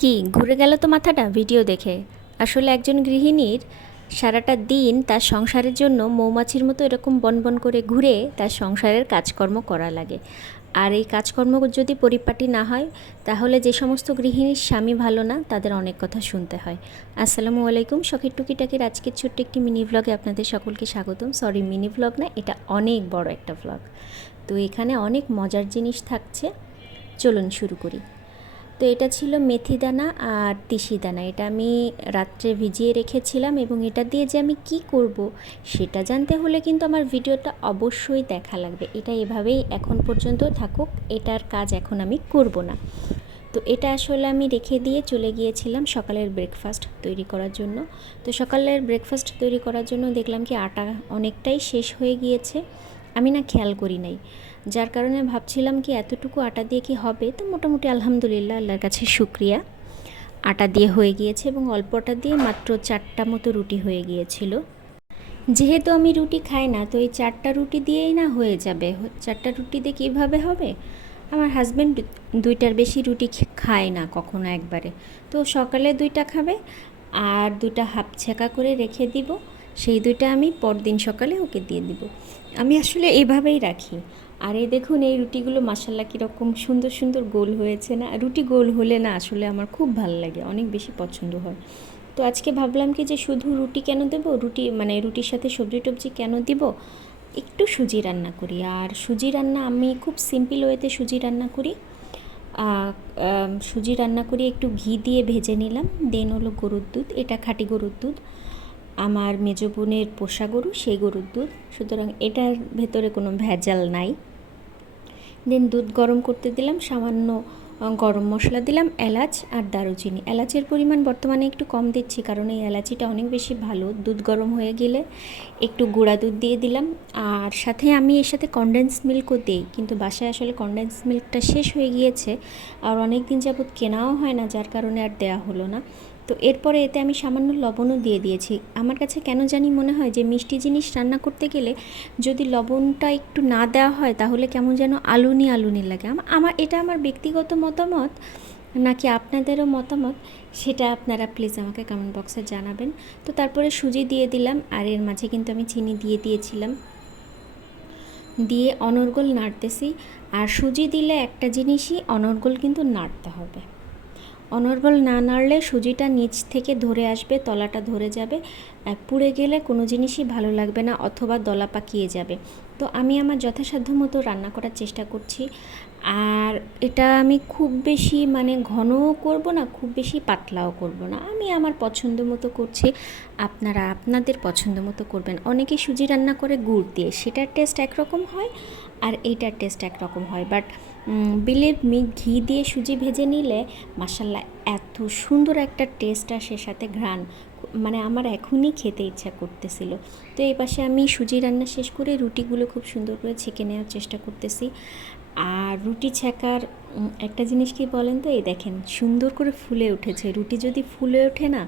কি ঘুরে গেল তো মাথাটা ভিডিও দেখে। আসলে একজন গৃহিণীর সারাটা দিন তার সংসারের জন্য মৌমাছির মতো এরকম বনবন করে ঘুরে তার সংসারের কাজকর্ম করা লাগে। আর এই কাজকর্ম যদি পরিপাটি না হয় তাহলে যে সমস্ত গৃহিণীর স্বামী ভালো না তাদের অনেক কথা শুনতে হয়। আসসালামু আলাইকুম, শখের টুকিটাকির আজকের ছোট্ট একটি মিনি ভ্লগে আপনাদের সকলকে স্বাগতম। সরি, মিনি ভ্লগ না, এটা অনেক বড় একটা ভ্লগ। তো এখানে অনেক মজার জিনিস থাকছে, চলুন শুরু করি। তো এটা ছিল মেথি দানা আর তিসি দানা, এটা আমি রাত্রে ভিজিয়ে রেখেছিলাম এবং এটা দিয়ে যে আমি কি করব সেটা জানতে হলে কিন্তু আমার ভিডিওটা অবশ্যই দেখা লাগবে। এটা এভাবেই এখন পর্যন্ত থাকুক, এটার কাজ এখন আমি করব না। তো এটা আসলে আমি রেখে দিয়ে চলে গিয়েছিলাম সকালের ব্রেকফাস্ট তৈরি করার জন্য। তো সকালের ব্রেকফাস্ট তৈরি করার জন্য দেখলাম কি আটা অনেকটাই শেষ হয়ে গিয়েছে। আমি না খেয়াল করি নাই, যার কারণে ভাবছিলাম কি এতটুকু আটা দিয়ে কি হবে। তো মোটামুটি আলহামদুলিল্লাহ, আল্লাহর কাছে শুক্রিয়া, আটা দিয়ে হয়ে গিয়েছে এবং অল্প আটা দিয়ে মাত্র 4টা মতো রুটি হয়ে গিয়েছিল। যেহেতু আমি রুটি খাই না, তো এই 4টা রুটি দিয়েই না হয়ে যাবে। 4টা রুটি দিয়ে কীভাবে হবে? আমার হাজব্যান্ড 2টার বেশি রুটি খায় না কখনো একবারে। তো সকালে 2টা খাবে আর 2টা হাফ ছেঁকা করে রেখে দিব, সেই 2টা আমি পরদিন সকালে ওকে দিয়ে দিব। আমি আসলে এইভাবেই রাখি। আর এই দেখুন, এই রুটিগুলো মাশাল্লাহ কীরকম সুন্দর সুন্দর গোল হয়েছে না? রুটি গোল হলে না আসলে আমার খুব ভালো লাগে, অনেক বেশি পছন্দ হয়। তো আজকে ভাবলাম কি যে শুধু রুটি কেন দেব, রুটির সাথে সবজি টবজি কেন দিব, একটু সুজি রান্না করি। আর সুজি রান্না আমি খুব সিম্পল ওয়েতে সুজি রান্না করি। সুজি রান্না করি একটু ঘি দিয়ে ভেজে নিলাম। দেন হলো গরুর দুধ, এটা খাঁটি গরুর দুধ, আমার মেজো বোনের পোষা গরু, সেই গরুর দুধ, সুতরাং এটার ভেতরে কোনো ভেজাল নাই। দেন দুধ গরম করতে দিলাম, সামান্য গরম মশলা দিলাম, এলাচ আর দারুচিনি। এলাচের পরিমাণ বর্তমানে একটু কম দিচ্ছি, কারণ এই এলাচিটা অনেক বেশি ভালো। দুধ গরম হয়ে গেলে একটু গুঁড়া দুধ দিয়ে দিলাম, আর সাথে আমি এর সাথে কনডেন্স মিল্কও দিই, কিন্তু বাসায় আসলে কনডেন্স মিল্কটা শেষ হয়ে গিয়েছে আর অনেক দিন যাবত কেনাও হয় না, যার কারণে আর দেওয়া হলো না। তো এরপরে এতে আমি সামান্য লবণও দিয়ে দিয়েছি। আমার কাছে কেন জানি মনে হয় যে মিষ্টি জিনিস রান্না করতে গেলে যদি লবণটা একটু না দেওয়া হয় তাহলে কেমন যেন আলুনি আলুনি লাগে। এটা আমার ব্যক্তিগত মতামত, নাকি আপনাদেরও মতামত, সেটা আপনারা প্লিজ আমাকে কমেন্ট বক্সে জানাবেন। তো তারপরে সুজি দিয়ে দিলাম, আর এর মাঝে কিন্তু আমি চিনি দিয়ে দিয়েছিলাম, দিয়ে অনর্গল নাড়তেছি। আর সুজি দিলে একটা জিনিসই অনর্গল কিন্তু নাড়তে হবে, অনর্গল না নাড়লে সুজিটা নিচ থেকে ধরে আসবে, তলাটা ধরে যাবে, পুড়ে গেলে কোনো জিনিসই ভালো লাগবে না অথবা দলা পাকিয়ে যাবে। তো আমি আমার যথাসাধ্য মতো রান্না করার চেষ্টা করছি। আর এটা আমি খুব বেশি ঘনও করব না, খুব বেশি পাতলাও করব না, আমি আমার পছন্দ মতো করছি। আপনারা আপনাদের পছন্দ মতো করবেন। অনেকে সুজি রান্না করে গুড় দিয়ে, সেটার টেস্ট একরকম হয় আর এইটার টেস্ট একরকম হয়। বাট বিলিভ মি, ঘি দিয়ে সুজি ভেজে নিলে মাশাল্লাহ এত সুন্দর একটা টেস্ট আসে, সাথে ঘ্রাণ, আমার এখনই খেতে ইচ্ছা করতেছিল। তো এই পাশে আমি সুজি রান্না শেষ করে রুটিগুলো খুব সুন্দর করে ছেঁকে নেওয়ার চেষ্টা করতেছি। আর রুটি ছেঁকার একটা জিনিস কি বলেন তো, এই দেখেন সুন্দর করে ফুলে উঠেছে। রুটি যদি ফুলে ওঠে না,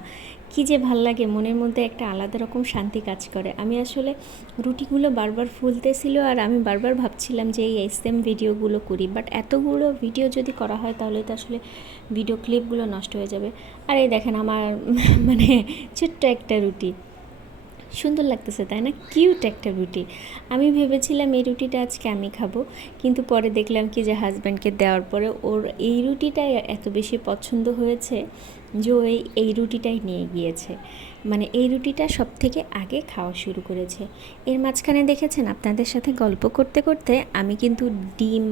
কি যে ভাল লাগে, মনের মধ্যে একটা আলাদা রকম শান্তি কাজ করে। আমি আসলে রুটিগুলো বারবার ফুলতেছিল আর আমি বারবার ভাবছিলাম যে এই এসএম ভিডিওগুলো করি, বাট এতগুলো ভিডিও যদি করা হয় তাহলে তো আসলে ভিডিও ক্লিপগুলো নষ্ট হয়ে যাবে। আর এই দেখেন আমার ছোট্ট একটা রুটি, সুন্দর লাগতেছে তাই না? কিউট একটা রুটি। আমি ভেবেছিলাম এই রুটিটা আজকে আমি খাবো, কিন্তু পরে দেখলাম কি যে হাজব্যান্ডকে দেওয়ার পরে ওর এই রুটিটাই এত বেশি পছন্দ হয়েছে যে ও এই রুটিটাই নিয়ে গিয়েছে, এই রুটিটা সব থেকে আগে খাওয়া শুরু করেছে। এর মাঝখানে দেখেছেন, আপনাদের সাথে গল্প করতে করতে আমি কিন্তু ডিম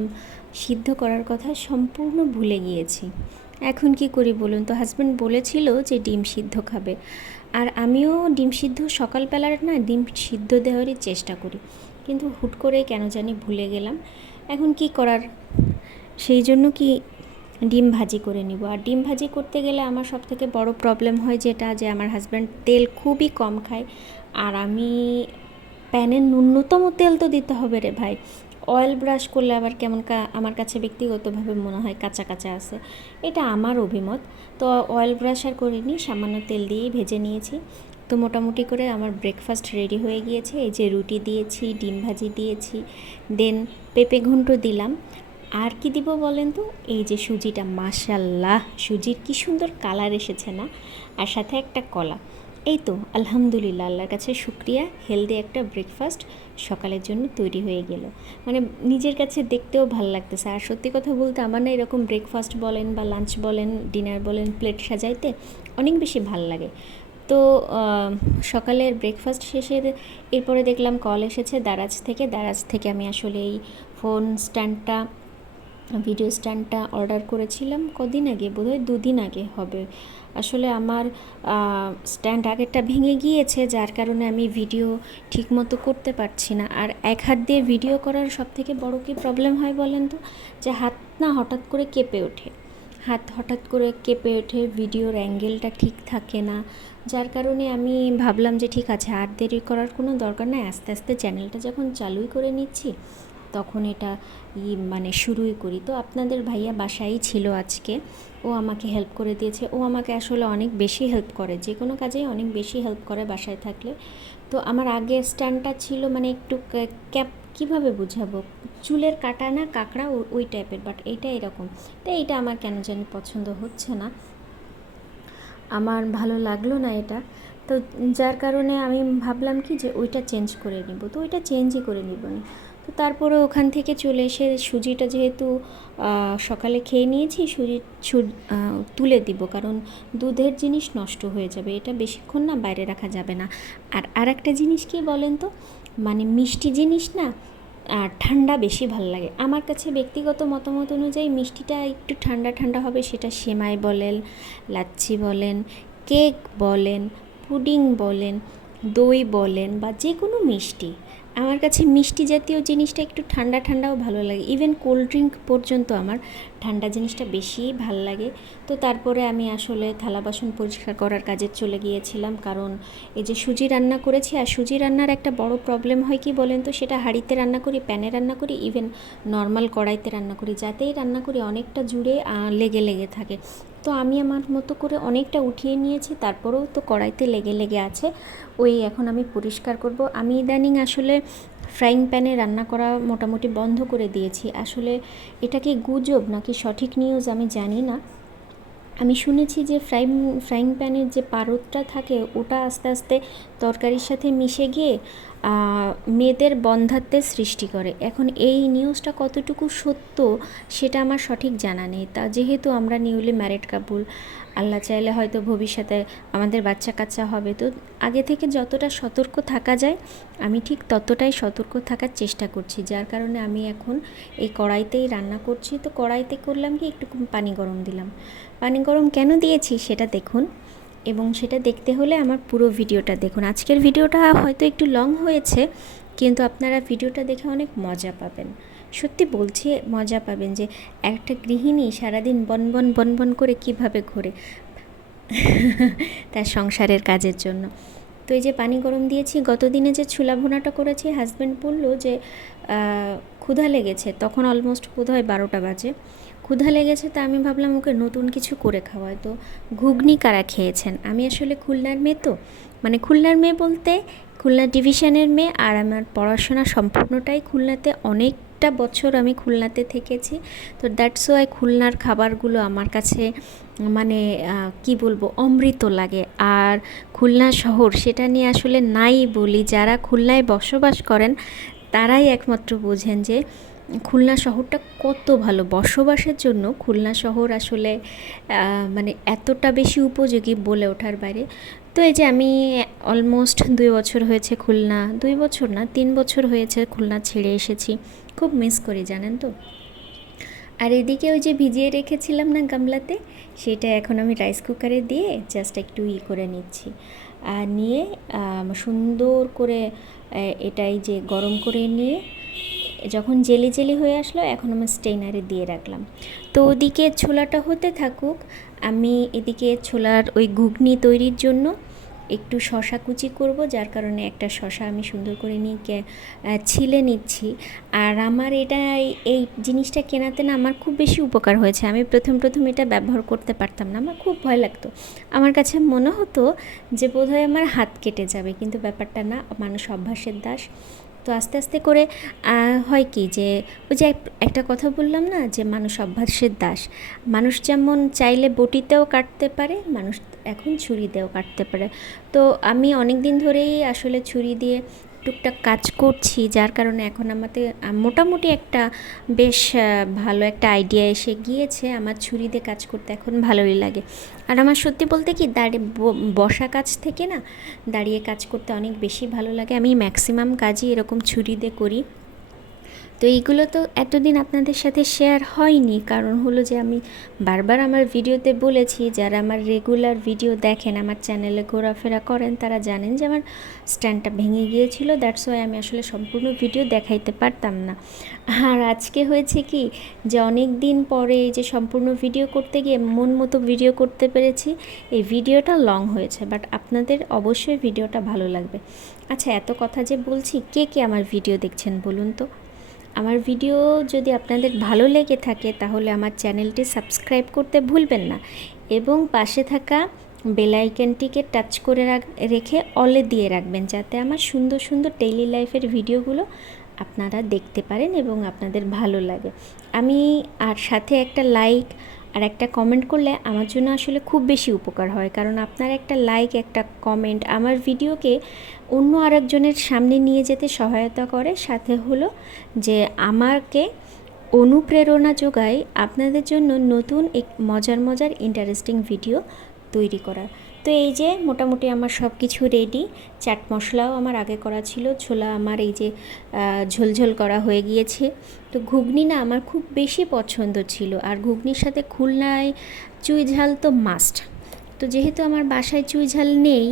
সিদ্ধ করার কথা সম্পূর্ণ ভুলে গিয়েছি। এখন কি করি বলুন তো? হাজব্যান্ড বলেছিল যে ডিম সিদ্ধ খাবে, আর আমিও ডিম সিদ্ধ সকালবেলার না ডিম সিদ্ধ দেওয়ারই চেষ্টা করি, কিন্তু হুট করে কেন জানি ভুলে গেলাম। এখন কি করার, সেই জন্য কি ডিম ভাজি করে নিব। আর ডিম ভাজি করতে গেলে আমার সবথেকে বড় প্রবলেম হয় যেটা, যে আমার হাজব্যান্ড তেল খুবই কম খায়, আর আমি প্যানে ন্যূনতম তেল তো দিতে হবে রে ভাই। অয়েল ব্রাশ করলে আবার কেমন আমার কাছে ব্যক্তিগতভাবে মনে হয় কাঁচা কাঁচা আছে, এটা আমার অভিমত। তো অয়েল ব্রাশ আর করিনি, সামান্য তেল দিয়েই ভেজে নিয়েছি। তো মোটামুটি করে আমার ব্রেকফাস্ট রেডি হয়ে গিয়েছে। এই যে রুটি দিয়েছি, ডিম ভাজি দিয়েছি, দেন পেঁপে ঘন্ট দিলাম, আর কি দিব বলেন তো, এই যে সুজিটা, মাশাল্লাহ সুজির কি সুন্দর কালার এসেছে না, আর সাথে একটা কলা। এই তো আলহামদুলিল্লাহ, আল্লাহর কাছে শুক্রিয়া, হেলদি একটা ব্রেকফাস্ট সকালের জন্য তৈরি হয়ে গেল। মানে নিজের কাছে দেখতেও ভালো লাগতেছে। আর সত্যি কথা বলতে আমার না এরকম ব্রেকফাস্ট বলেন বা লাঞ্চ বলেন, ডিনার বলেন, প্লেট সাজাইতে অনেক বেশি ভাল লাগে। তো সকালের ব্রেকফাস্ট শেষে এরপরে দেখলাম কল এসেছে দারাজ থেকে আমি আসলে এই ফোন স্ট্যান্ডটা, ভিডিও স্ট্যান্ডটা অর্ডার করেছিলাম কদিন আগে, বোধহয় 2 দিন আগে হবে। আসলে আমার স্ট্যান্ড আগেরটা ভেঙে গিয়েছে, যার কারণে আমি ভিডিও ঠিকমতো করতে পারছি না। আর এক হাত দিয়ে ভিডিও করার সবথেকে বড় কী প্রবলেম হয় বলেন তো, যে হাত না হঠাৎ করে কেঁপে ওঠে, ভিডিওর অ্যাঙ্গেলটা ঠিক থাকে না। যার কারণে আমি ভাবলাম যে ঠিক আছে, আর দেরি করার কোনো দরকার নাই, আস্তে আস্তে চ্যানেলটা যখন চালুই করে নিচ্ছি তখন এটা মানে শুরুই করি। তো আপনাদের ভাইয়া বাসায়ই ছিল আজকে, ও আমাকে হেল্প করে দিয়েছে। ও আমাকে আসলে অনেক বেশি হেল্প করে, যে কোনো কাজেই অনেক বেশি হেল্প করে বাসায় থাকলে। তো আমার আগের স্ট্যান্ডটা ছিল মানে একটু ক্যাপ, কীভাবে বুঝাবো, চুলের কাটা না কাঁকড়া ওই টাইপের, বাট এইটা এরকম। তো এইটা আমার কেন জানি পছন্দ হচ্ছে না, আমার ভালো লাগলো না এটা। তো যার কারণে আমি ভাবলাম কি যে ওইটা চেঞ্জ করে নিব, তো ওইটা চেঞ্জই করে নিব না। তো তারপরে ওখান থেকে চলে এসে সুজিটা যেহেতু সকালে খেয়ে নিয়েছি, তুলে দিব, কারণ দুধের জিনিস নষ্ট হয়ে যাবে, এটা বেশিক্ষণ না বাইরে রাখা যাবে না। আর একটা জিনিস কি বলেন তো, মানে মিষ্টি জিনিস না আর ঠান্ডা বেশি ভালো লাগে আমার কাছে। ব্যক্তিগত মতামত অনুযায়ী মিষ্টিটা একটু ঠান্ডা ঠান্ডা হবে, সেটা সেমাই বলেন, লাচ্ছি বলেন, কেক বলেন, পুডিং বলেন, দই বলেন, বা যে কোনো মিষ্টি, আমার কাছে মিষ্টি জাতীয় জিনিসটা একটু ঠান্ডা ঠান্ডাও ভালো লাগে। ইভেন কোল্ড ড্রিঙ্ক পর্যন্ত আমার ঠান্ডা জিনিসটা বেশি ভালো লাগে। তো তারপরে আমি আসলে থালা বাসন পরিষ্কার করার কাজে চলে গিয়েছিলাম, কারণ এই যে সুজি রান্না করেছি, আর সুজি রান্নার একটা বড় প্রবলেম হয় কি বলেন তো, সেটা হাঁড়িতে রান্না করি, প্যানে রান্না করি, ইভেন নর্মাল কড়াইতে রান্না করি, যাতেই রান্না করি অনেকটা জুড়ে লেগে থাকে। তো আমি আমার মতো করে অনেকটা উঠিয়ে নিয়েছি, তারপরেও তো কড়াইতে লেগে আছে। ওই এখন আমি পরিষ্কার করব। আমি ইদানিং আসলে ফ্রাইং প্যানে রান্না করা মোটামুটি বন্ধ করে দিয়েছি। আসলে এটা কি গুজব নাকি সঠিক নিউজ আমি জানি না। আমি শুনেছি যে ফ্রাইং প্যানের যে পারদটা থাকে ওটা আস্তে আস্তে তরকারির সাথে মিশে গিয়ে মেয়েদের বন্ধ্যাত্বের সৃষ্টি করে। এখন এই নিউজটা কতটুকু সত্য সেটা আমার সঠিক জানা নেই। তা যেহেতু আমরা নিউলি ম্যারিড কাপল, আল্লাহ চাইলে হয়তো ভবিষ্যতে আমাদের বাচ্চা কাচ্চা হবে, তো আগে থেকে যতটা সতর্ক থাকা যায় আমি ঠিক ততটাই সতর্ক থাকার চেষ্টা করছি। যার কারণে আমি এখন এই কড়াইতেই রান্না করছি। তো কড়াইতে করলাম কি, একটু পানি গরম দিলাম। পানি গরম কেন দিয়েছি সেটা দেখুন, এবং সেটা দেখতে হলে আমার পুরো ভিডিওটা দেখুন। আজকের ভিডিওটা হয়তো একটু লং হয়েছে, কিন্তু আপনারা ভিডিওটা দেখে অনেক মজা পাবেন। সত্যি বলছি, মজা পাবেন যে একটা গৃহিণী সারাদিন বনবন করে কিভাবে ঘোরে তার সংসারের কাজের জন্য। তো এই যে পানি গরম দিয়েছি, গত দিনে যে ছোলা ভুনাটা করেছি, হাজব্যান্ড বলল যে ক্ষুধা লেগেছে, তখন অলমোস্ট বোধহয় 12টা বাজে। ক্ষুধা লেগেছে, তা আমি ভাবলাম ওকে নতুন কিছু করে খাওয়ায়। তো ঘুগনি কারা খেয়েছেন, আমি আসলে খুলনার মেয়ে, তো মানে খুলনার মেয়ে বলতে খুলনা ডিভিশনের মেয়ে, আর আমার পড়াশোনা সম্পূর্ণটাই খুলনাতে, অনেকটা বছর আমি খুলনাতে থেকেছি। তো দ্যাটস ওয়াই খুলনার খাবারগুলো আমার কাছে মানে কি বলবো, অমৃত লাগে। আর খুলনা শহর, সেটা নিয়ে আসলে নাই বলি, যারা খুলনায় বসবাস করেন তারাই একমাত্র বোঝেন যে খুলনা শহরটা কত ভালো বসবাসের জন্য। খুলনা শহর আসলে মানে এতটা বেশি উপযোগী বলে ওঠার বাইরে। তো এই যে আমি অলমোস্ট 2 বছর হয়েছে খুলনা, 2 বছর না 3 বছর হয়েছে খুলনা ছেড়ে এসেছি। খুব মিস করি জানেন তো। আর এদিকে ওই যে ভিজিয়ে রেখেছিলাম না গামলাতে, সেটা এখন আমি রাইস কুকারে দিয়ে জাস্ট একটু করে নিচ্ছি। আর নিয়ে সুন্দর করে এটাই যে গরম করে নিয়ে যখন জেলি হয়ে আসলো, এখন আমি স্টেইনারে দিয়ে রাখলাম। তো ওদিকে ছোলাটা হতে থাকুক, আমি এদিকে ছোলার ওই ঘুগনি তৈরির জন্য একটু শশা কুচি করব, যার কারণে একটা শশা আমি সুন্দর করে নিয়ে ছিলে নিচ্ছি। আর আমার এটা এই জিনিসটা কেনাতে না আমার খুব বেশি উপকার হয়েছে। আমি প্রথম এটা ব্যবহার করতে পারতাম না, আমার খুব ভয় লাগতো। আমার কাছে মনে হতো যে বোধহয় আমার হাত কেটে যাবে, কিন্তু ব্যাপারটা না, মানুষ অভ্যাসের দাস। তো আস্তে আস্তে করে হয় কি যে ওই যে একটা কথা বললাম না যে মানুষ অভ্যাসের দাস। মানুষ যেমন চাইলে বটিতেও কাটতে পারে, মানুষ এখন ছুরি দিয়েও কাটতে পারে। তো আমি অনেক দিন ধরেই আসলে ছুরি দিয়ে টুকটাক কাজ করছি, যার কারণে এখন আমাদের মোটামুটি একটা বেশ ভালো একটা আইডিয়া এসে গিয়েছে। আমার ছুরি দিয়ে কাজ করতে এখন ভালোই লাগে। আর আমার সত্যি বলতে কি দাঁড়িয়ে বসা কাজ থেকে না দাঁড়িয়ে কাজ করতে অনেক বেশি ভালো লাগে। আমি ম্যাক্সিমাম কাজই এরকম ছুরি দিয়ে করি। তো এইগুলো তো এতদিন আপনাদের সাথে শেয়ার হয়নি, কারণ হলো যে আমি বারবার আমার ভিডিওতে বলেছি, যারা আমার রেগুলার ভিডিও দেখেন, আমার চ্যানেলে ঘোরাফেরা করেন, তারা জানেন যে আমার স্ট্যান্ডটা ভেঙে গিয়েছিল। দ্যাটস ওয়াই আমি আসলে সম্পূর্ণ ভিডিও দেখাইতে পারতাম না। আর আজকে হয়েছে কি যে অনেক দিন পরে এই যে সম্পূর্ণ ভিডিও করতে গিয়ে মন মতো ভিডিও করতে পেরেছি। এই ভিডিওটা লং হয়েছে, বাট আপনাদের অবশ্যই ভিডিওটা ভালো লাগবে। আচ্ছা, এত কথা যে বলছি, কে কে আমার ভিডিও দেখছেন বলুন তো? আমার ভিডিও যদি আপনাদের ভালো লেগে থাকে তাহলে আমার চ্যানেলটি সাবস্ক্রাইব করতে ভুলবেন না, এবং পাশে থাকা বেল আইকনটিকে টাচ করে রেখে অলে দিয়ে রাখবেন, যাতে আমার সুন্দর সুন্দর ডেইলি লাইফের ভিডিওগুলো আপনারা দেখতে পারেন এবং আপনাদের ভালো লাগে। আমি আর সাথে একটা লাইক আর একটা কমেন্ট করলে আমার জন্য আসলে খুব বেশি উপকার হয়, কারণ আপনার একটা লাইক একটা কমেন্ট আমার ভিডিওকে অন্য আরেকজনের সামনে নিয়ে যেতে সহায়তা করে, সাথে হলো যে আমাকে অনুপ্রেরণা যোগায় আপনাদের জন্য নতুন এক মজার মজার ইন্টারেস্টিং ভিডিও তৈরি করার। তো এই যে মোটামুটি আমার সব কিছু রেডি। চাট মশলাও আমার আগে করা ছিল, ছোলা আমার এই যে ঝোলঝোল করা হয়ে গিয়েছে। তো ঘুগনি না আমার খুব বেশি পছন্দ ছিল, আর ঘুগনির সাথে খুলনায় চুই ঝাল তো মাস্ট। তো যেহেতু আমার বাসায় চুই ঝাল নেই,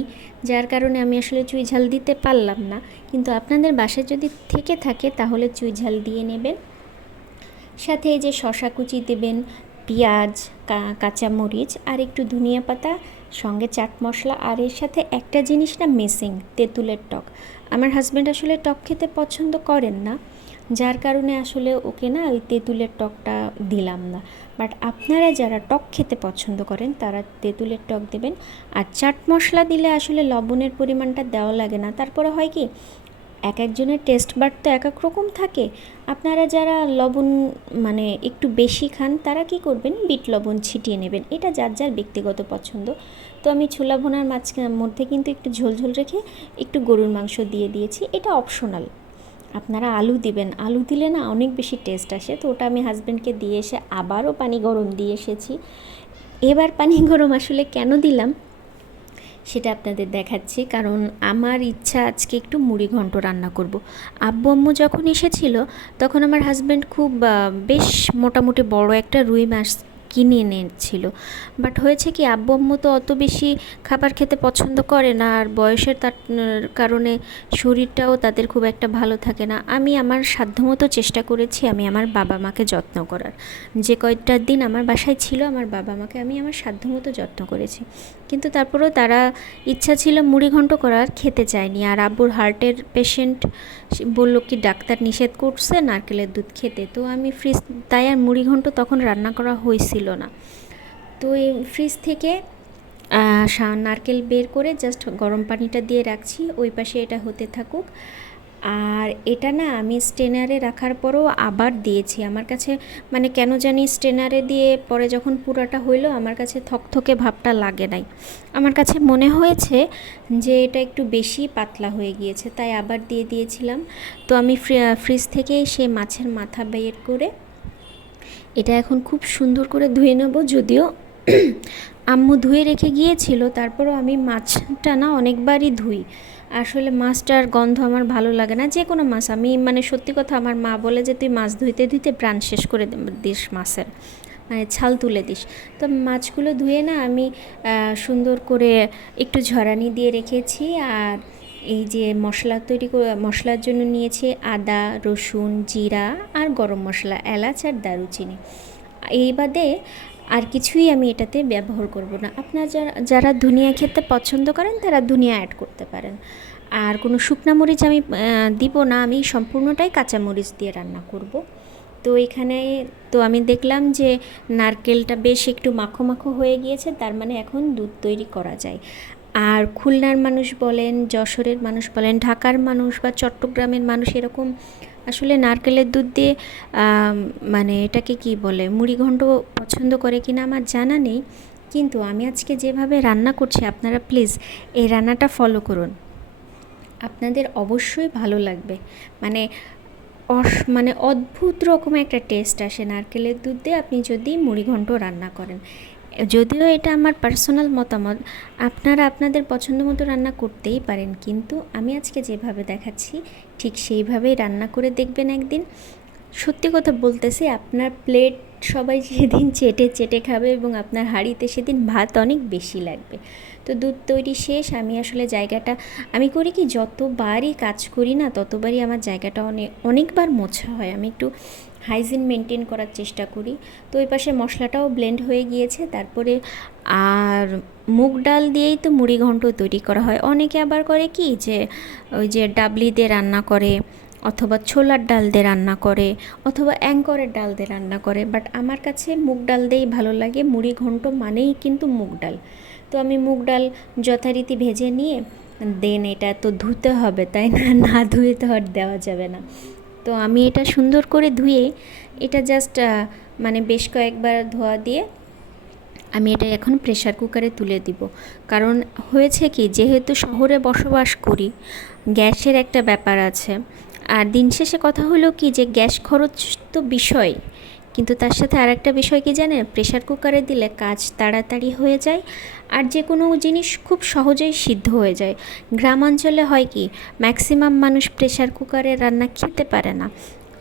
যার কারণে আমি আসলে চুই ঝাল দিতে পারলাম না, কিন্তু আপনাদের বাসায় যদি থেকে থাকে তাহলে চুই ঝাল দিয়ে নেবেন। সাথে এই যে শশা কুচি দেবেন, পেঁয়াজ, কাঁচামরিচ আর একটু ধনিয়া পাতা, সঙ্গে চাট মশলা, আর এর সাথে একটা জিনিস না মিসিং, তেঁতুলের টক। আমার হাজব্যান্ড আসলে টক খেতে পছন্দ করেন না, যার কারণে আসলে ওকে না ওই তেঁতুলের টকটা দিলাম না। বাট আপনারা যারা টক খেতে পছন্দ করেন তারা তেঁতুলের টক দেবেন। আর চাট মশলা দিলে আসলে লবণের পরিমাণটা দেওয়া লাগে না। তারপরে হয় কি, এক একজনের টেস্ট বাড তো এক এক রকম থাকে। আপনারা যারা লবণ মানে একটু বেশি খান তারা কি করবেন, বিট লবণ ছিটিয়ে নেবেন, এটা যার যার ব্যক্তিগত পছন্দ। তো আমি ছোলা ভুনার মধ্যে কিন্তু একটু ঝোলঝোল রেখে একটু গরুর মাংস দিয়ে দিয়েছি, এটা অপশনাল। আপনারা আলু দিবেন, আলু দিলে না অনেক বেশি টেস্ট আসে। তো ওটা আমি হাজব্যান্ডকে দিয়ে এসে আবারও পানি গরম দিয়ে এসেছি। এবার পানি গরম আসলে কেন দিলাম সেটা আপনাদের দেখাচ্ছি, কারণ আমার ইচ্ছা আজকে একটু মুড়ি ঘন্ট রান্না করব। আব্বু আম্মু যখন এসেছিল তখন আমার হাজব্যান্ড খুব বেশ মোটামুটি বড় একটা রুই মাছ কিনে এনেছিল। বাট হয়েছে কি, আব্বু আম্মু তো অত বেশি খাবার খেতে পছন্দ করে না, আর বয়সের তার কারণে শরীরটাও তাদের খুব একটা ভালো থাকে না। আমি আমার সাধ্যমতো চেষ্টা করেছি আমি আমার বাবা মাকে যত্ন করার। যে কয়েকটা দিন আমার বাসায় ছিল আমার বাবা মাকে আমি আমার সাধ্যমতো যত্ন করেছি, কিন্তু তারপরেও তারা ইচ্ছা ছিল মুড়ি ঘন্ট করার, খেতে চায়নি। আর আব্বুর হার্টের পেশেন্ট, বললো কি ডাক্তার নিষেধ করছে নারকেলের দুধ খেতে। তো আমি তাই আর মুড়ি ঘন্ট তখন রান্না করা হয়েছিল না। তো এই ফ্রিজ থেকে নারকেল বের করে জাস্ট গরম পানিটা দিয়ে রাখছি, ওই পাশে এটা হতে থাকুক। আর এটা না আমি স্টেনারে রাখার পরও আবার দিয়েছি। আমার কাছে মানে কেন জানি স্টেনারে দিয়ে পরে যখন পুরাটা হইলো আমার কাছে থকথকে ভাবটা লাগে নাই। আমার কাছে মনে হয়েছে যে এটা একটু বেশি পাতলা হয়ে গিয়েছে, তাই আবার দিয়ে দিয়েছিলাম। তো আমি ফ্রিজ থেকে সেই মাছের মাথা বের করে এটা এখন খুব সুন্দর করে ধুয়ে নেব। যদিও আম্মু ধুয়ে রেখে গিয়েছিল, তারপরও আমি মাছটা না অনেকবারই ধুই। আসলে মাছটার গন্ধ আমার ভালো লাগে না, যে কোনো মাছ। আমি মানে সত্যি কথা, আমার মা বলে যে তুই মাছ ধুইতে ধুইতে প্রাণ শেষ করে দিস মাছের, মানে ছাল তুলে দিস। তো মাছগুলো ধুয়ে না আমি সুন্দর করে একটু ঝরানি দিয়ে রেখেছি। আর এই যে মশলার জন্য নিয়েছি আদা, রসুন, জিরা আর গরম মশলা, এলাচ আর দারুচিনি। এই বাদে আর কিছুই আমি এটাতে ব্যবহার করব না। আপনারা যারা ধনিয়া খেতে পছন্দ করেন তারা ধনিয়া অ্যাড করতে পারেন। আর কোনো শুকনা মরিচ আমি দিব না, আমি সম্পূর্ণটাই কাঁচা মরিচ দিয়ে রান্না করব। তো এখানে তো আমি দেখলাম যে নারকেলটা বেশ একটু মাখো মাখো হয়ে গিয়েছে, তার মানে এখন দুধ তৈরি করা যায়। আর খুলনার মানুষ বলেন, যশোরের মানুষ বলেন, ঢাকার মানুষ বা চট্টগ্রামের মানুষ এরকম আসলে নারকেলের দুধ দিয়ে মানে এটাকে কি বলে মুড়িঘণ্ট পছন্দ করে কিনা আমার জানা নেই, কিন্তু আমি আজকে যেভাবে রান্না করছি আপনারা প্লিজ এই রান্নাটা ফলো করুন, আপনাদের অবশ্যই ভালো লাগবে। মানে মানে অদ্ভুত রকম একটা টেস্ট আসে নারকেলের দুধ দিয়ে আপনি যদি মুড়িঘণ্ট রান্না করেন। যদিও এটা আমার পার্সোনাল মতামত, আপনারা আপনাদের পছন্দ মতো রান্না করতেই পারেন, কিন্তু আমি আজকে যেভাবে দেখাচ্ছি ঠিক সেইভাবেই রান্না করে দেখবেন একদিন। সত্যি কথা বলতেছি, আপনার প্লেট সবাই সেদিন চেটে চেটে খাবে এবং আপনার হাঁড়িতে সেদিন ভাত অনেক বেশি লাগবে। তো দুধ তৈরি শেষ। আমি আসলে জায়গাটা আমি করি কি, যতবারই কাজ করি না ততবারই আমার জায়গাটা অনেকবার মোছা হয়। আমি একটু হাইজিন মেনটেন করার চেষ্টা করি। তো ওই পাশে মশলাটাও ব্লেন্ড হয়ে গিয়েছে। তারপরে আর মুগ ডাল দিয়েই তো মুড়িঘণ্ট তৈরি করা হয়। অনেকে আবার করে কি যে ওই যে ডাবলি দিয়ে রান্না করে, অথবা ছোলার ডাল দিয়ে রান্না করে, অথবা অ্যাঙ্করের ডাল দিয়ে রান্না করে, বাট আমার কাছে মুগ ডাল দিয়েই ভালো লাগে। মুড়িঘণ্ট মানেই কিন্তু মুগ ডাল। তো আমি মুগ ডাল যথারীতি ভেজে নিয়ে দেন এটা তো ধুতে হবে, তাই না, না ধুয়ে তো আর দেওয়া যাবে না। তো আমি এটা সুন্দর করে ধুয়ে এটা জাস্ট মানে বেশ কয়েকবার ধোয়া দিয়ে আমি এটা এখন প্রেশার কুকারে তুলে দিব। কারণ হয়েছে কি, যেহেতু শহরে বসবাস করি, গ্যাসের একটা ব্যাপার আছে। আর দিন শেষে কথা হলো কি যে গ্যাস খরচ তো বিষয়, কিন্তু তার সাথে আর একটা বিষয় কি জানেন, প্রেশার কুকারে দিলে কাজ তাড়াতাড়ি হয়ে যায় আর যে কোনো জিনিস খুব সহজেই সিদ্ধ হয়ে যায়। গ্রামাঞ্চলে হয় কি, ম্যাক্সিমাম মানুষ প্রেশার কুকারে রান্না খেতে পারে না,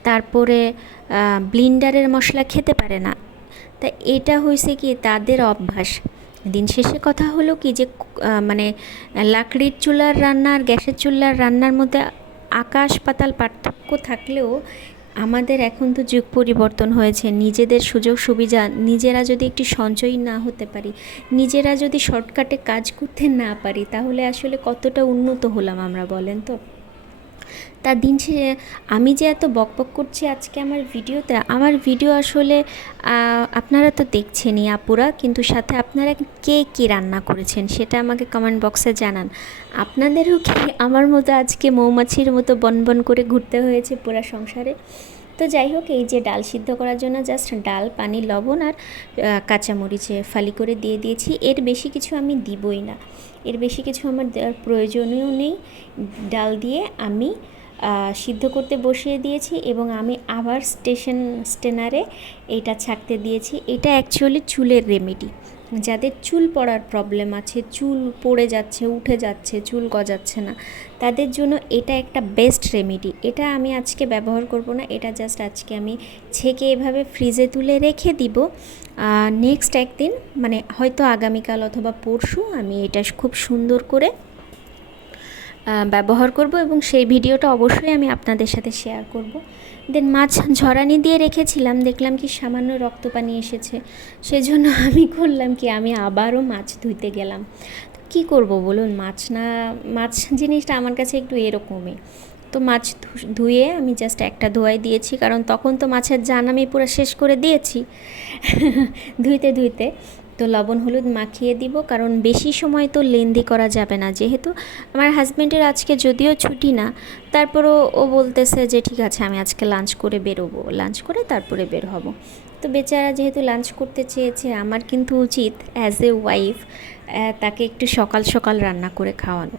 তারপরে ব্লিন্ডারের মশলা খেতে পারে না। তা এটা হয়েছে কি তাদের অভ্যাস। দিন শেষে কথা হলো কি যে মানে লাকড়ির চুলার রান্না আর গ্যাসের চুলার রান্নার মধ্যে আকাশ পাতাল পার্থক্য থাকলেও আমাদের এখন তো যুগ পরিবর্তন হয়েছে। নিজেদের সুযোগ সুবিধা নিজেরা যদি একটু সঞ্চয়ী না হতে পারি, নিজেরা যদি শর্টকাটে কাজ করতে না পারি, তাহলে আসলে কতটা উন্নত হলাম আমরা বলেন তো। তা দিন শেষে আমি যে এত বকবক করছি আজকে আমার ভিডিওতে, আমার ভিডিও আসলে আপনারা তো দেখছেনই আপুরা, কিন্তু সাথে আপনারা কে কী রান্না করেছেন সেটা আমাকে কমেন্ট বক্সে জানান। আপনাদেরও কি আমার মতো আজকে মৌমাছির মতো বনবন করে ঘুরতে হয়েছে পুরা সংসারে? তো যাই হোক, এই যে ডাল সিদ্ধ করার জন্য জাস্ট ডাল, পানি, লবণ আর কাঁচামরিচে ফালি করে দিয়ে দিয়েছি। এর বেশি কিছু আমি দিবই না, এর বেশি কিছু আমার দেওয়ার প্রয়োজনীয় নেই। ডাল দিয়ে আমি সিদ্ধ করতে বসিয়ে দিয়েছি এবং আমি আবার স্টেনারে এইটা ছাঁকতে দিয়েছি। এটা অ্যাকচুয়ালি চুলের রেমেডি। যাদের চুল পড়ার প্রবলেম আছে, চুল পড়ে যাচ্ছে, উঠে যাচ্ছে, চুল গজাচ্ছে না, তাদের জন্য এটা একটা বেস্ট রেমেডি। এটা আমি আজকে ব্যবহার করব না, এটা জাস্ট আজকে আমি ছেঁকে এভাবে ফ্রিজে তুলে রেখে দিব। নেক্সট একদিন মানে হয়তো আগামীকাল অথবা পরশু আমি এটা খুব সুন্দর করে ব্যবহার করব এবং সেই ভিডিওটা অবশ্যই আমি আপনাদের সাথে শেয়ার করব। দেন মাছ ঝরানি দিয়ে রেখেছিলাম, দেখলাম কি সামান্য রক্ত পানি এসেছে, সেজন্য আমি করলাম কি, আমি আবারও মাছ ধুইতে গেলাম। কি করব বলুন, মাছ জিনিসটা আমার কাছে একটু এরকমই। তো মাছ ধুয়ে আমি জাস্ট একটা ধোয়াই দিয়েছি, কারণ তখন তো মাছের জান আমি পুরো শেষ করে দিয়েছি ধুইতে ধুইতে। তো লবণ হলুদ মাখিয়ে দিব, কারণ বেশি সময় তো লেন্দি করা যাবে না। যেহেতু আমার হাজব্যান্ডের আজকে যদিও ছুটি না, তারপরও ও বলতেছে যে ঠিক আছে আমি আজকে লাঞ্চ করে বেরোবো, লাঞ্চ করে তারপরে বের হব। তো বেচারা যেহেতু লাঞ্চ করতে চেয়েছে, আমার কিন্তু উচিত অ্যাজ এ ওয়াইফ তাকে একটু সকাল সকাল রান্না করে খাওয়ানো।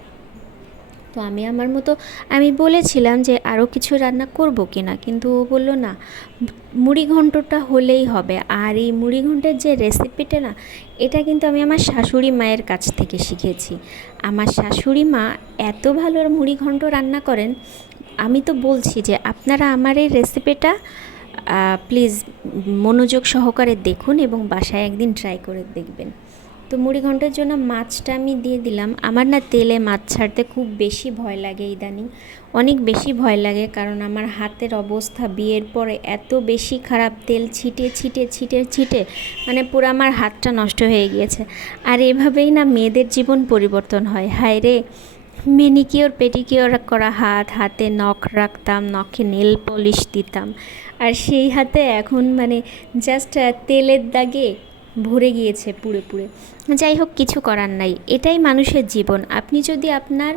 তো আমি আমার মতো আমি বলেছিলাম যে আরও কিছু রান্না করব কি না, কিন্তু ও বললো না, মুড়িঘণ্টটা হলেই হবে। আর এই মুড়িঘণ্টের যে রেসিপিটা না, এটা কিন্তু আমি আমার শাশুড়ি মায়ের কাছ থেকে শিখেছি। আমার শাশুড়ি মা এত ভালো মুড়িঘণ্ট রান্না করেন, আমি তো বলছি যে আপনারা আমার এই রেসিপিটা প্লিজ মনোযোগ সহকারে দেখুন এবং বাসায় একদিন ট্রাই করে দেখবেন। তো মুড়িঘণ্টের জন্য মাছটা আমি দিয়ে দিলাম। আমার না তেলে মাছ ছাড়তে খুব বেশি ভয় লাগে ইদানিং, অনেক বেশি ভয় লাগে, কারণ আমার হাতের অবস্থা বিয়ের পরে এত বেশি খারাপ, তেল ছিটে ছিটে ছিটে ছিটে মানে পুরো আমার হাতটা নষ্ট হয়ে গিয়েছে। আর এভাবেই না মেয়েদের জীবন পরিবর্তন হয়। হায় রে, ম্যানিকিওর পেডিকিওর করা হাত, হাতে নখ রাখতাম, নখে নেল পলিশ দিতাম, আর সেই হাতে এখন মানে জাস্ট তেলের দাগে ভরে গিয়েছে পুড়ে পুড়ে। যাই হোক, কিছু করার নাই, এটাই মানুষের জীবন। আপনি যদি আপনার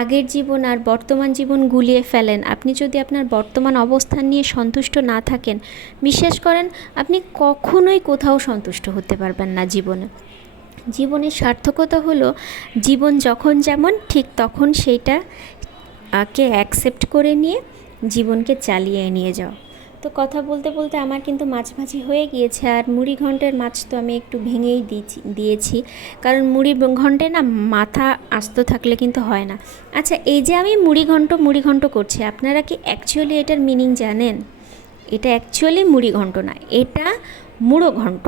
আগের জীবন আর বর্তমান জীবন গুলিয়ে ফেলেন, আপনি যদি আপনার বর্তমান অবস্থান নিয়ে সন্তুষ্ট না থাকেন, বিশ্বাস করেন আপনি কখনোই কোথাও সন্তুষ্ট হতে পারবেন না জীবনে। জীবনের সার্থকতা হলো জীবন যখন যেমন ঠিক তখন সেইটা কে অ্যাকসেপ্ট করে নিয়ে জীবনকে চালিয়ে নিয়ে যাও। তো কথা বলতে বলতে আমার কিন্তু মাছ ভাজি হয়ে গিয়েছে, আর মুড়ি ঘন্টের মাছ তো আমি একটু ভেঙেই দিয়েছি, কারণ মুড়ি ঘন্টে না মাথা আস্ত থাকলে কিন্তু হয় না। আচ্ছা, এই যে আমি মুড়ি ঘন্ট করছি, আপনারা কি অ্যাকচুয়ালি এটার মিনিং জানেন? এটা অ্যাকচুয়ালি মুড়ি ঘন্ট না, এটা মুড়ো ঘন্ট।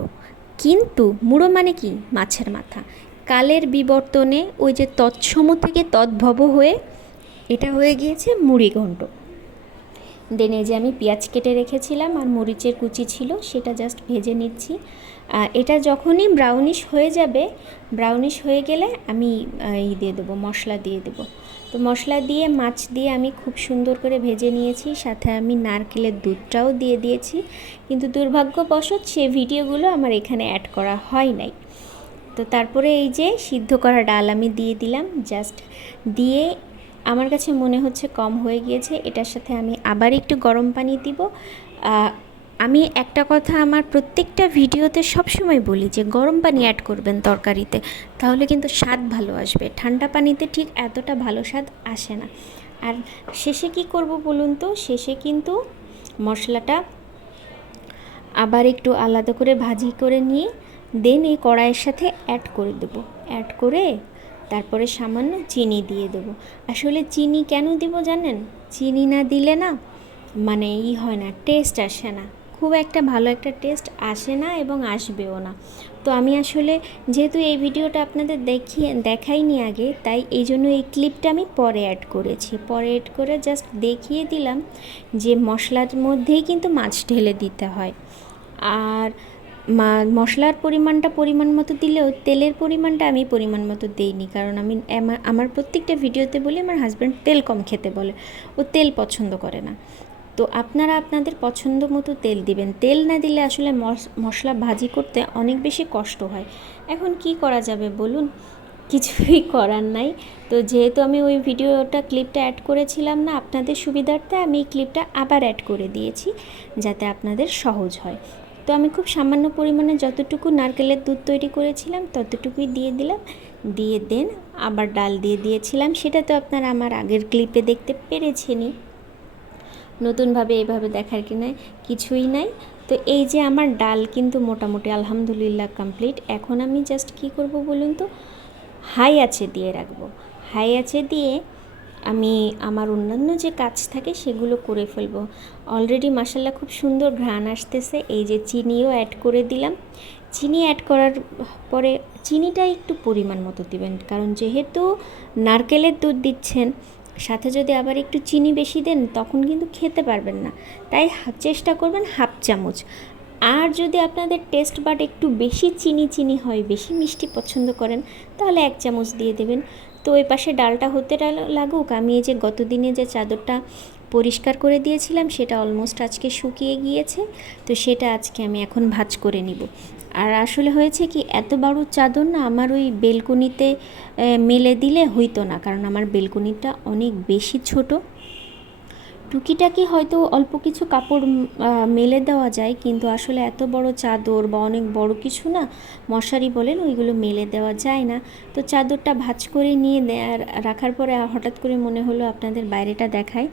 কিন্তু মুড়ো মানে কি? মাছের মাথা। কালের বিবর্তনে ওই যে তৎসম থেকে তদ্ভব হয়ে এটা হয়ে গিয়েছে মুড়ি ঘন্ট। দেন এই যে আমি পেঁয়াজ কেটে রেখেছিলাম আর মরিচের কুচি ছিল, সেটা জাস্ট ভেজে নিচ্ছি। এটা যখনই ব্রাউনিশ হয়ে যাবে, ব্রাউনিশ হয়ে গেলে আমি দিয়ে দেবো, মশলা দিয়ে দেবো। তো মশলা দিয়ে মাছ দিয়ে আমি খুব সুন্দর করে ভেজে নিয়েছি, সাথে আমি নারকেলের দুধটাও দিয়ে দিয়েছি, কিন্তু দুর্ভাগ্যবশত সে ভিডিওগুলো আমার এখানে অ্যাড করা হয় নাই। তো তারপরে এই যে সিদ্ধ করা ডাল আমি দিয়ে দিলাম, জাস্ট দিয়ে আমার কাছে মনে হচ্ছে কম হয়ে গিয়েছে, এটার সাথে আমি আবার একটু গরম পানি দিব। আমি একটা কথা আমার প্রত্যেকটা ভিডিওতে সবসময় বলি যে গরম পানি অ্যাড করবেন তরকারিতে, তাহলে কিন্তু স্বাদ ভালো আসবে। ঠান্ডা পানিতে ঠিক এতটা ভালো স্বাদ আসে না। আর শেষে কি করব বলুন তো? শেষে কিন্তু মশলাটা আবার একটু আলাদা করে ভাজি করে নিয়ে দেন এই কড়াইয়ের সাথে অ্যাড করে দেবো। অ্যাড করে তারপরে সামান্য চিনি দিয়ে দেবো। আসলে চিনি কেন দিব জানেন? চিনি না দিলে না মানে হয় না, টেস্ট আসে না, খুব একটা ভালো একটা টেস্ট আসে না এবং আসবেও না। তো আমি আসলে যেহেতু এই ভিডিওটা আপনাদের দেখাইনি আগে, তাই এই জন্য এই ক্লিপটা আমি পরে অ্যাড করেছি। পরে অ্যাড করে জাস্ট দেখিয়ে দিলাম যে মশলার মধ্যেই কিন্তু মাছ ঢেলে দিতে হয়। আর মশলার পরিমাণটা পরিমাণ মতো দিলেও তেলের পরিমাণটা আমি পরিমাণ মতো দিইনি, কারণ আমি আমার প্রত্যেকটা ভিডিওতে বলি আমার হাজব্যান্ড তেল কম খেতে বলে, ও তেল পছন্দ করে না। তো আপনারা আপনাদের পছন্দ মতো তেল দিবেন। তেল না দিলে আসলে মশলা ভাজি করতে অনেক বেশি কষ্ট হয়। এখন কি করা যাবে বলুন? কিছুই করার নাই। তো যেহেতু আমি ওই ক্লিপটা অ্যাড করেছিলাম না, আপনাদের সুবিধার্থে আমি এই ক্লিপটা আবার অ্যাড করে দিয়েছি যাতে আপনাদের সহজ হয়। তো আমি খুব সামান্য পরিমাণে যতটুকু নারকেলের দুধ তৈরি করেছিলাম ততটুকুই দিয়ে দিলাম, দিয়ে দেন আবার ডাল দিয়ে দিয়েছিলাম। সেটা তো আপনারা আমার আগের ক্লিপে দেখতে পেরেছেনই। নতুনভাবে এইভাবে দেখার কিছুই নাই। তো এই যে আমার ডাল কিন্তু মোটামুটি আলহামদুলিল্লাহ কমপ্লিট। এখন আমি জাস্ট কি করব বলুন তো? হাই আঁচে দিয়ে রাখবো। হাই আঁচে দিয়ে আমি আমার অন্যান্য যে কাজ থাকে সেগুলো করে ফেলবো। অলরেডি মাশাল্লাহ খুব সুন্দর ঘ্রাণ আসতেছে। এই যে চিনিও অ্যাড করে দিলাম। চিনি অ্যাড করার পরে চিনিটা একটু পরিমাণ মতো দিবেন, কারণ যেহেতু নারকেলের দুধ দিচ্ছেন, সাথে যদি আবার একটু চিনি বেশি দেন তখন কিন্তু খেতে পারবেন না। তাই চেষ্টা করবেন হাফ চামচ। আর যদি আপনাদের টেস্ট বাট একটু বেশি চিনি হয়, বেশি মিষ্টি পছন্দ করেন, তাহলে 1 চামচ দিয়ে দেবেন। তো ওই পাশে ডালটা হতে লাগুক। আমি এই যে গতদিনে যে চাদরটা পরিষ্কার করে দিয়েছিলাম সেটা অলমোস্ট আজকে শুকিয়ে গিয়েছে, তো সেটা আজকে আমি এখন ভাঁজ করে নিব। আর আসলে হয়েছে কি, এত বড় চাদর না আমার ওই বেলকনিতে মেলে দিলে হইতো না, কারণ আমার বেলকনিটা অনেক বেশি ছোট। টুকিটাকি হয়তো অল্প কিছু কাপড় মেলে দেওয়া যায়, কিন্তু আসলে এত বড় চাদর বা অনেক বড় কিছু না, মশারি বলেন, ওইগুলো মেলে দেওয়া যায় না। তো চাদরটা ভাঁজ করে নিয়ে রাখার পরে হঠাৎ করে মনে হলো আপনাদের বাইরেটা দেখায়।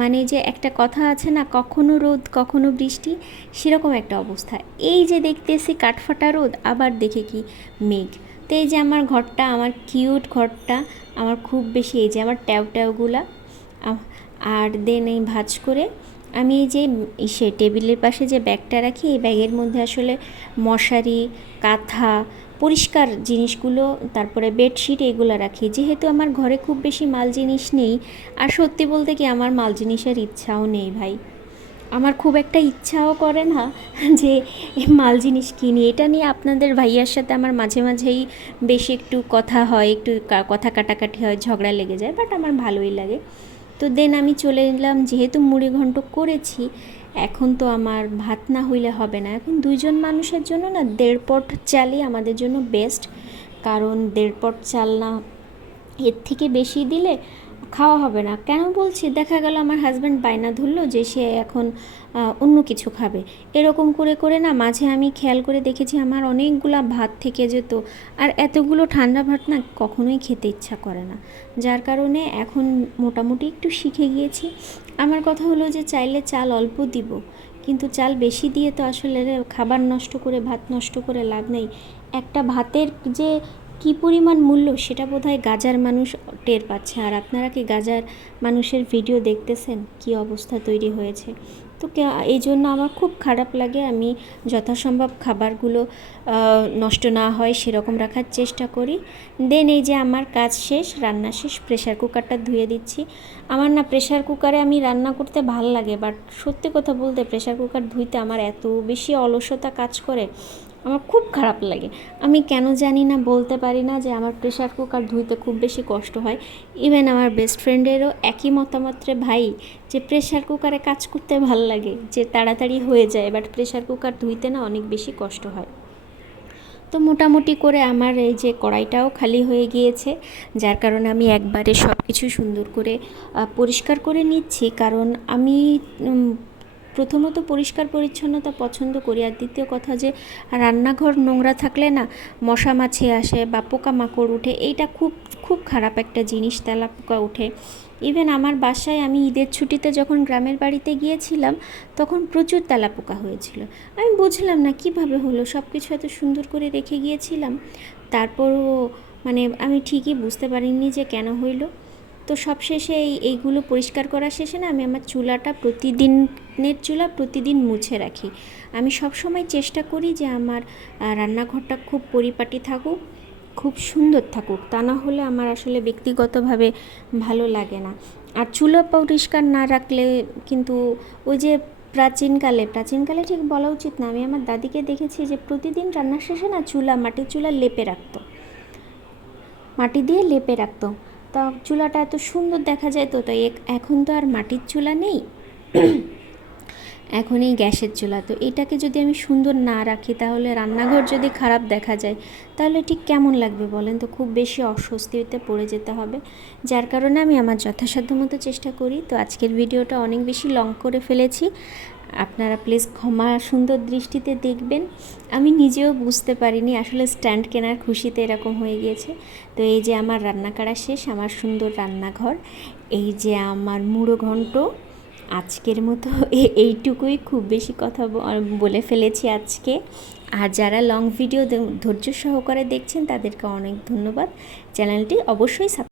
মানে যে একটা কথা আছে না, কখনো রোদ কখনো বৃষ্টি, সেরকম একটা অবস্থা। এই যে দেখতেছি কাঠফাটা রোদ, আবার দেখে কি মেঘ। তো এই যে আমার ঘরটা, আমার কিউট ঘরটা, আমার খুব বেশি এই যে আমার ট্যাওগুলা, আর দেন এই ভাঁজ করে আমি এই যে টেবিলের পাশে যে ব্যাগটা রাখি, এই ব্যাগের মধ্যে আসলে মশারি, কাঁথা, পরিষ্কার জিনিসগুলো, তারপরে বেডশিট এগুলো রাখি। যেহেতু আমার ঘরে খুব বেশি মাল জিনিস নেই, আর সত্যি বলতে কি আমার মাল জিনিসের ইচ্ছাও নেই ভাই। আমার খুব একটা ইচ্ছাও করে না যে মাল জিনিস কিনি। এটা নিয়ে আপনাদের ভাইয়ার সাথে আমার মাঝে মাঝেই বেশি একটু কথা হয়, একটু কথা কাটাকাটি হয়, ঝগড়া লেগে যায়, বাট আমার ভালোই লাগে। তো দেন আমি চলে এলাম, যেহেতু মুড়ি ঘন্ট করেছি, এখন তো আমার ভাত না হইলে হবে না। এখন 2 জন মানুষের জন্য না 1.5 পট চালই আমাদের জন্য বেস্ট, কারণ 1.5 পট চাল না এর থেকে বেশি দিলে খাওয়া হবে না। কেন বলছি, দেখা গেল আমার হাজব্যান্ড বায়না ধরলো যে সে এখন অন্য কিছু খাবে, এরকম করে করে না মাঝে আমি খেয়াল করে দেখেছি আমার অনেকগুলা ভাত থেকে যেত, আর এতগুলো ঠান্ডা ভাত না কখনোই খেতে ইচ্ছা করে না। যার কারণে এখন মোটামুটি একটু শিখে গিয়েছি। আমার কথা হলো যে চাইলে চাল অল্প দিব, কিন্তু চাল বেশি দিয়ে তো আসলে খাবার নষ্ট করে, ভাত নষ্ট করে লাভ নেই। একটা ভাতের যে কী পরিমাণ মূল্য সেটা বোধহয় গাজার মানুষ টের পাচ্ছে। আর আপনারা কি গাজার মানুষের ভিডিও দেখতেছেন কী অবস্থা তৈরি হয়েছে? তো এই জন্য আমার খুব খারাপ লাগে। আমি যথাসম্ভব খাবারগুলো নষ্ট না হয় সেরকম রাখার চেষ্টা করি। দেন এই যে আমার কাজ শেষ, রান্না শেষ, প্রেশার কুকারটা ধুয়ে দিচ্ছি। আমার না প্রেশার কুকারে আমি রান্না করতে ভাল লাগে, বাট সত্যি কথা বলতে প্রেশার কুকার ধুইতে আমার এত বেশি অলসতা কাজ করে, আমার খুব খারাপ লাগে। আমি কেন জানি না, বলতে পারি না যে আমার প্রেশার কুকার ধুইতে খুব বেশি কষ্ট হয়। ইভেন আমার বেস্ট ফ্রেন্ডেরও একই মতামতে ভাই, যে প্রেশার কুকারে কাজ করতে ভাল লাগে, যে তাড়াতাড়ি হয়ে যায়, বাট প্রেশার কুকার ধুইতে না অনেক বেশি কষ্ট হয়। তো মোটামুটি করে আমার এই যে কড়াইটাও খালি হয়ে গিয়েছে, যার কারণে আমি একবারে সব কিছু সুন্দর করে পরিষ্কার করে নিচ্ছি। কারণ আমি প্রথমত পরিষ্কার পরিচ্ছন্নতা পছন্দ করি, আর দ্বিতীয় কথা যে রান্নাঘর নোংরা থাকলে না মশা মাছি আসে বা পোকামাকড় উঠে, এইটা খুব খুব খারাপ একটা জিনিস, তেলাপোকা উঠে। ইভেন আমার বাসায় আমি ঈদের ছুটিতে যখন গ্রামের বাড়িতে গিয়েছিলাম তখন প্রচুর তেলাপোকা হয়েছিল। আমি বুঝলাম না কিভাবে হলো, সব কিছু এত সুন্দর করে রেখে গিয়েছিলাম, তারপরও মানে আমি ঠিকই বুঝতে পারিনি যে কেন হইলো। তো সব শেষে এইগুলো পরিষ্কার করা শেষে না আমি আমার চুলাটা প্রতিদিনের চুলা প্রতিদিন মুছে রাখি। আমি সব সময় চেষ্টা করি যে আমার রান্নাঘরটা খুব পরিপাটি থাকুক, খুব সুন্দর থাকুক, তা না হলে আমার আসলে ব্যক্তিগতভাবে ভালো লাগে না। আর চুলা পরিষ্কার না রাখলে কিন্তু ওই যে প্রাচীনকালে ঠিক বলা উচিত না, আমি আমার দাদিকে দেখেছি যে প্রতিদিন রান্নার শেষে না মাটির চুলা লেপে রাখতো, মাটি দিয়ে লেপে রাখতো। তা চুলাটা এত সুন্দর দেখা যায়। তো এখন তো আর মাটির চুলা নেই, এখন এই গ্যাসের চুলা। তো এটাকে যদি আমি সুন্দর না রাখি, তাহলে রান্নাঘর যদি খারাপ দেখা যায় তাহলে ঠিক কেমন লাগবে বলেন? তো খুব বেশি অস্বস্তিতে পড়ে যেতে হবে, যার কারণে আমি আমার যথাসাধ্য মতো চেষ্টা করি। তো আজকের ভিডিওটা অনেক বেশি লং করে ফেলেছি, আপনারা প্লিজ ক্ষমা সুন্দর দৃষ্টিতে দেখবেন। আমি নিজেও বুঝতে পারিনি আসলে স্ট্যান্ড কেনার খুশিতে এরকম হয়ে গিয়েছে। তো এই যে আমার রান্না করা শেষ, আমার সুন্দর রান্নাঘর, এই যে আমার মুড়ো ঘন্ট। আজকের মতো এইটুকুই, খুব বেশি কথা বলে ফেলেছি আজকে। আর যারা লং ভিডিও ধৈর্য সহকারে দেখছেন তাদেরকে অনেক ধন্যবাদ। চ্যানেলটি অবশ্যই